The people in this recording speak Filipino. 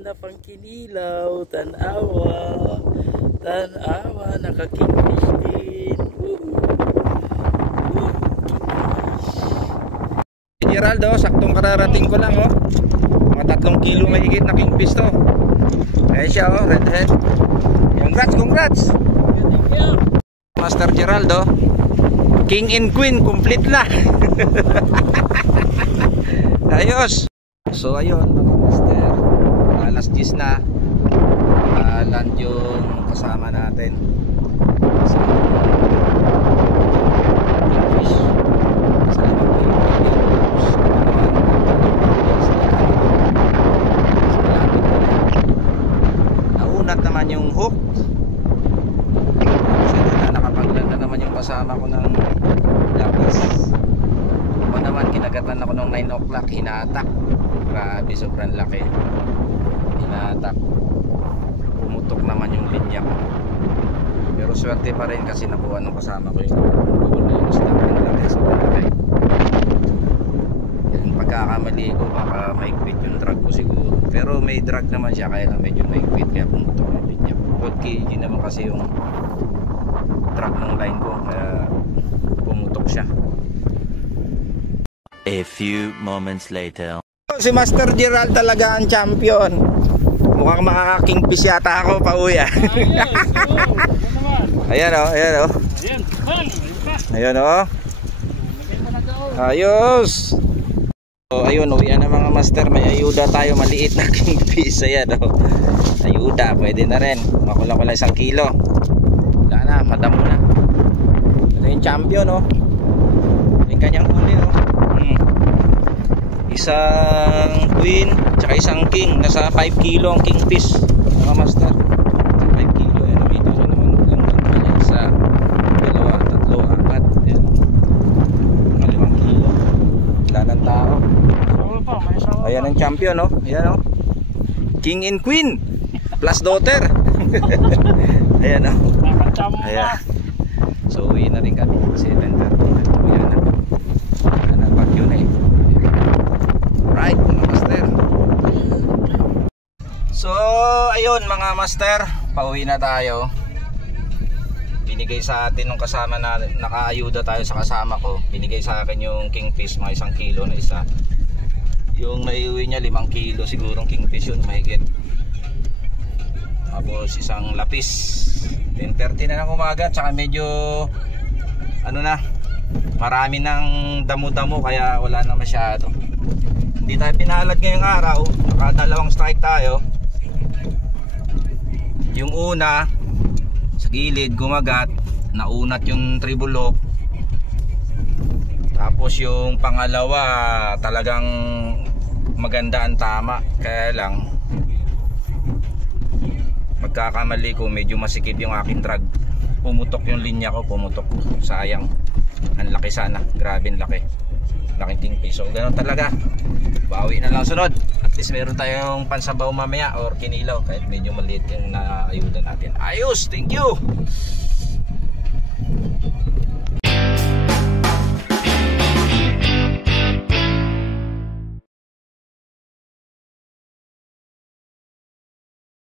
na pang kinilaw, tanawa, nakakingfish din. Geraldo, saktong kararating ko lang oh. Mga 3 kilo mahigit na kingfish to. Ayan siya oh, redhead. Congrats! Master Geraldo, King and Queen, complete na. Ayos. So ayun mga master, alas 10 na, land yung kasama natin. So, fish sa naunat naman yung hook. Kasi nakapaglan na naman yung kasama ko ng lapis. Ako naman kinagatan ako ng 9 o'clock, hinatak. Grabe, sobrang laki. Hinatak. Pumutok naman yung linya ko. Pero swerte pa rin kasi nakuha ng kasama ko yung bawal na yung snap ng laki. Sobrang laki. Yung pagkakamali ko, baka maigpit yung drag ko siguro. Pero may drag naman siya, kaya lang medyo maigpit, kaya pumutok yung linya ko. 12 kg naman kasi yung drag ng line ko, kaya pumutok siya. A few moments later. Si Master Gerald talaga ang champion. Mukhang makaka-kingfish yata ako pa uwi. Ayan o, ayan o. Ayan o. Ayos. So, ayun, uwian na mga master. May ayuda tayo, maliit na kingfish. Ayan o. Ayuda, pwede na rin. Makula-kula 1 kilo. Wala na, madamo na. Ito yung champion o. Yung kanyang huli o. Isang queen tsaka isang king, nasa 5 kilo ang kingfish mga master. 5 kilo yan, dito na naman lang pala, 1, 2, 3, 4 yan, mga 5 kilo. Wala ng tao. Ayan ang champion no? Ayan o, king and queen plus daughter. Ayan o. Ayan. So uwi na rin kami 7:30. Ayan na, nagpagyo na eh. Right mga master. So ayun mga master, pauwi na tayo. Binigay sa atin nung kasama na, nakaayuda tayo sa kasama ko. Binigay sa akin yung kingfish, mga 1 kilo na isa. Yung naiuwi niya 5 kilo sigurong kingfish yun, mahigit. Tapos isang lapis 10:30 na ng umaga. Tsaka medyo ano na, marami ng damo-damo, kaya wala na masyado. Hindi tayo pinalag ngayong araw, naka2 strike tayo. Yung una sa gilid gumagat, naunat yung treble hook. Tapos yung pangalawa talagang maganda ang tama, kaya lang pagkakamali ko medyo masikip yung aking drag, pumutok yung linya ko, pumutok, sayang. Ang laki sana, grabe ang laki, laking kingfish. So ganoon talaga, bawi na lang sunod. At least meron tayong pansabaw mamaya or kinilaw, kahit medyo maliit yung naayuda natin. Ayos, thank you.